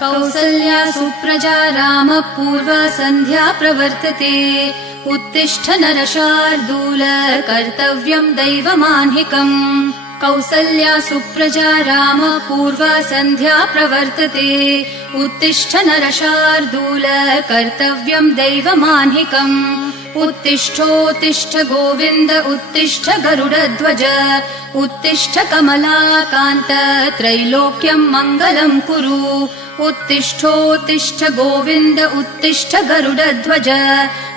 कौसल्या सुप्रजा रामः पूर्वा सन्ध्या प्रवर्तते। उत्तिष्ठ नरशार्दूल कर्तव्यं दैवमाह्निकम्। कौसल्या सुप्रजा रामः पूर्वा सन्ध्या प्रवर्तते। उत्तिष्ठ नरशार्दूल कर्तव्यं दैवमाह्निकम्। उत्तिष्ठोत्तिष्ठ गोविन्द उत्तिष्ठ गरुडध्वज। उत्तिष्ठ कमलाकान्त त्रैलोक्यं मङ्गलं कुरु। उत्तिष्ठोत्तिष्ठ गोविन्द उत्तिष्ठ गरुडध्वज।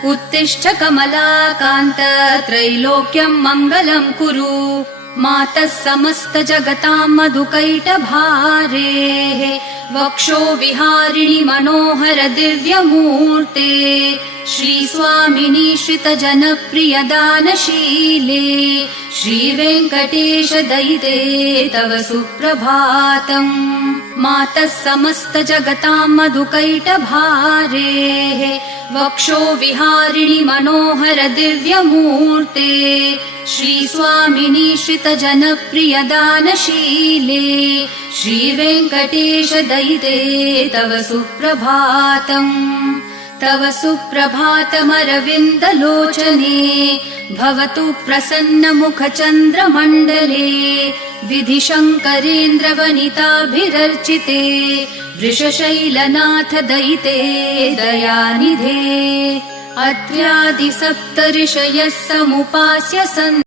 उत्तिष्ठ कमलाकान्त त्रैलोक्यं मङ्गलं कुरु। मातः समस्त जगतां मधुकैटभारेः वक्षो विहारिणि मनोहर दिव्यमूर्ते। श्रीस्वामिनि श्रितजनप्रिय दानशीले श्रीवेङ्कटेश दयिते तव सुप्रभातम्। मातः समस्त जगतां मधुकैटभारेः वक्षो विहारिणि मनोहर दिव्यमूर्ते। श्रीस्वामिनि श्रितजनप्रिय दानशीले श्रीवेङ्कटेश दयिते तव सुप्रभातम्। तव सुप्रभातमरविन्दलोचने भवतु प्रसन्नमुखचन्द्रमण्डले। विधिशङ्करेन्द्रवनिताभिरर्चिते वृषशैलनाथ दयिते दयानिधे। अत्र्यादि सप्तऋषयः समुपास्य सन्